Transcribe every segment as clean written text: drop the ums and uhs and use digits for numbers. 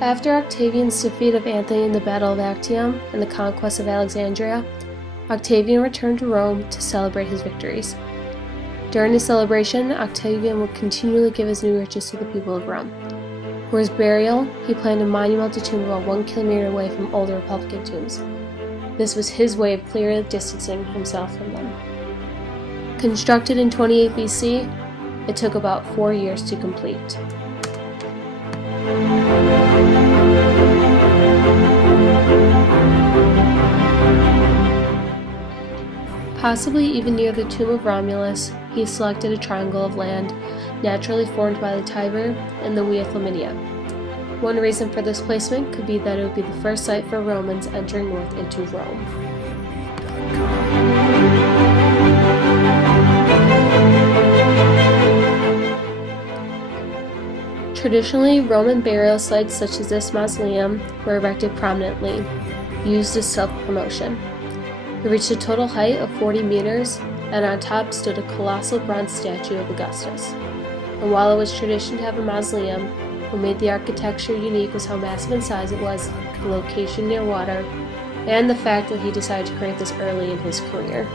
After Octavian's defeat of Antony in the Battle of Actium and the conquest of Alexandria, Octavian returned to Rome to celebrate his victories. During the celebration, Octavian would continually give his new riches to the people of Rome. For his burial, he planned a monumental tomb about 1 kilometer away from older Republican tombs. This was his way of clearly distancing himself from them. Constructed in 28 BC, it took about 4 years to complete. Possibly even near the tomb of Romulus, he selected a triangle of land naturally formed by the Tiber and the Via Flaminia. One reason for this placement could be that it would be the first site for Romans entering north into Rome. Traditionally, Roman burial sites such as this mausoleum were erected prominently, used as self-promotion. It reached a total height of 40 meters, and on top stood a colossal bronze statue of Augustus. And while it was tradition to have a mausoleum, what made the architecture unique was how massive in size it was, the location near water, and the fact that he decided to create this early in his career.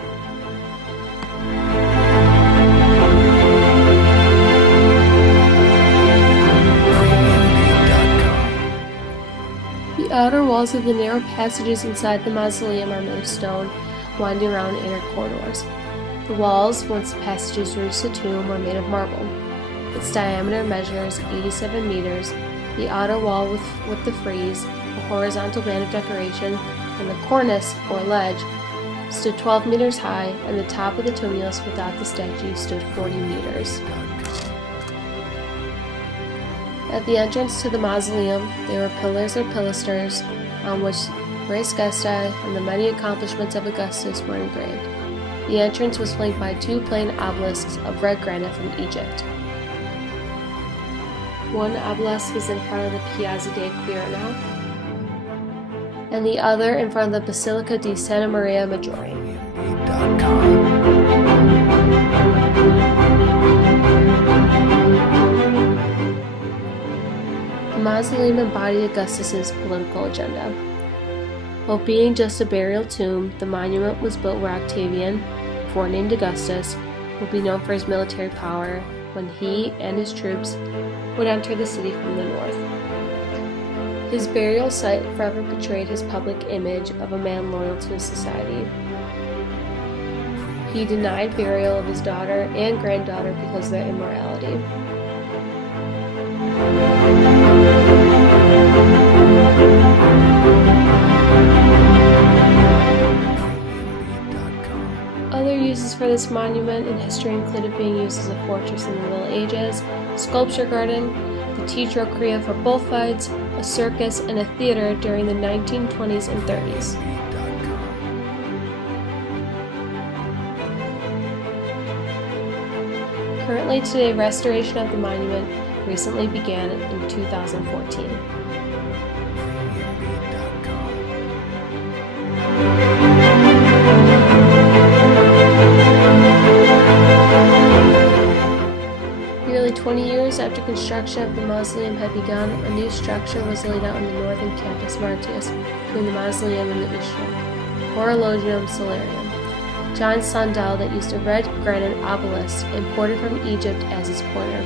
The outer walls of the narrow passages inside the mausoleum are made of stone, winding around inner corridors. The walls, once the passages reached the tomb, were made of marble. Its diameter measures 87 meters, the outer wall with the frieze, a horizontal band of decoration, and the cornice, or ledge, stood 12 meters high, and the top of the tumulus without the statue stood 40 meters. At the entrance to the mausoleum, there were pillars or pilasters on which Res Gestae and the many accomplishments of Augustus were engraved. The entrance was flanked by 2 plain obelisks of red granite from Egypt. One obelisk is in front of the Piazza de Quirino, and the other in front of the Basilica di Santa Maria Maggiore. The mausoleum embodied Augustus's political agenda. While being just a burial tomb, the monument was built where Octavian, forenamed Augustus, would be known for his military power when he and his troops would enter the city from the north. His burial site forever portrayed his public image of a man loyal to his society. He denied burial of his daughter and granddaughter because of their immorality. Other uses for this monument in history included being used as a fortress in the Middle Ages, a sculpture garden, the Teatro Crea for bullfights, a circus, and a theater during the 1920s and 30s. Currently today, restoration of the monument recently began in 2014. Nearly 20 years after construction of the mausoleum had begun, a new structure was laid out in the northern Campus Martius, between the mausoleum and the Istrium, Horologium Solarium. Giant sundial that used a red granite obelisk imported from Egypt as its pointer.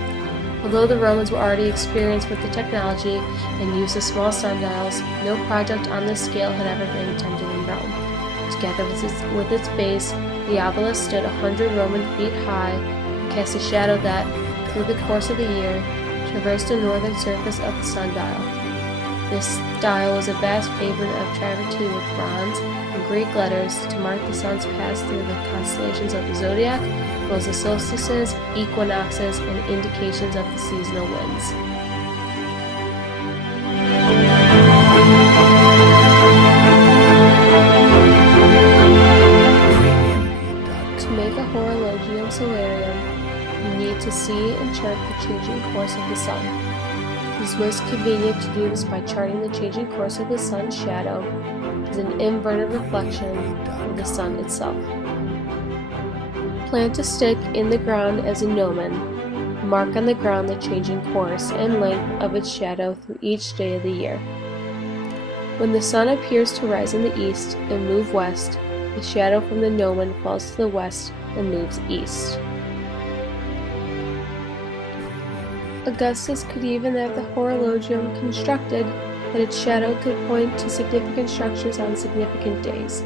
Although the Romans were already experienced with the technology and use of small sundials, no project on this scale had ever been attempted in Rome. Together with its base, the obelisk stood 100 Roman feet high and cast a shadow that, through the course of the year, traversed the northern surface of the sundial. This dial was a vast pavement of travertine with bronze and Greek letters to mark the sun's pass through the constellations of the zodiac, as well as the solstices, equinoxes, and indications of the seasonal winds. To make a Horologium Solarium, you need to see and chart the changing course of the sun. It is most convenient to do this by charting the changing course of the sun's shadow as an inverted reflection of the sun itself. Plant a stick in the ground as a gnomon, mark on the ground the changing course and length of its shadow through each day of the year. When the sun appears to rise in the east and move west, the shadow from the gnomon falls to the west and moves east. Augustus could even have the horologium constructed that its shadow could point to significant structures on significant days.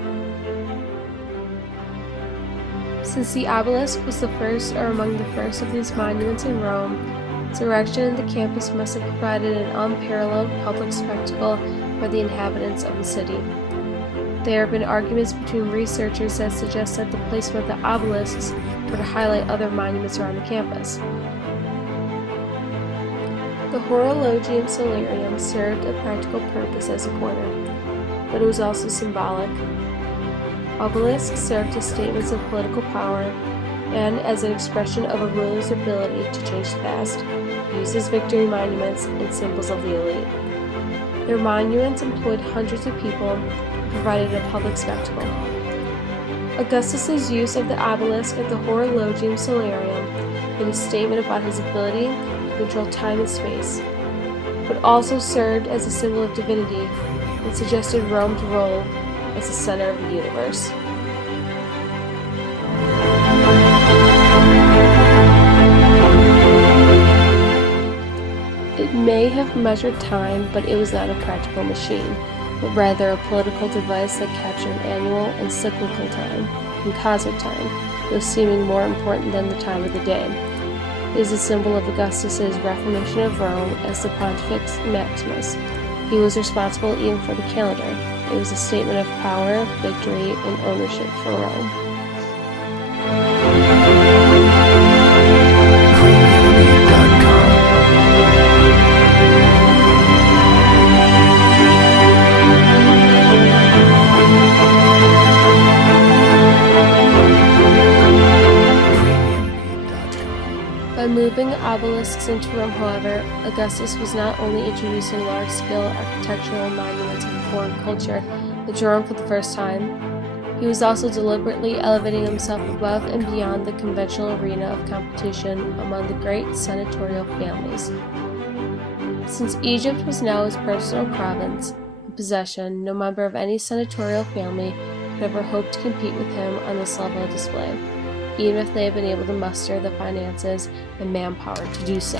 Since the obelisk was the first or among the first of these monuments in Rome, its erection in the campus must have provided an unparalleled public spectacle for the inhabitants of the city. There have been arguments between researchers that suggest that the placement of the obelisks were to highlight other monuments around the campus. The Horologium Solarium served a practical purpose as a corner, but it was also symbolic. Obelisks served as statements of political power and as an expression of a ruler's ability to change the past, used as victory monuments and symbols of the elite. Their monuments employed hundreds of people and provided a public spectacle. Augustus's use of the obelisk at the Horologium Solarium made a statement about his ability to control time and space, but also served as a symbol of divinity and suggested Rome's role as the center of the universe. It may have measured time, but it was not a practical machine, but rather a political device that captured annual and cyclical time and cosmic time, though seeming more important than the time of the day. It is a symbol of Augustus's reformation of Rome as the Pontifex Maximus. He was responsible even for the calendar. It was a statement of power, victory, and ownership for Rome. By moving obelisks into Rome, however, Augustus was not only introducing large-scale architectural monuments of foreign culture into Rome for the first time, he was also deliberately elevating himself above and beyond the conventional arena of competition among the great senatorial families. Since Egypt was now his personal province and possession, no member of any senatorial family could ever hope to compete with him on this level of display, even if they had been able to muster the finances and manpower to do so.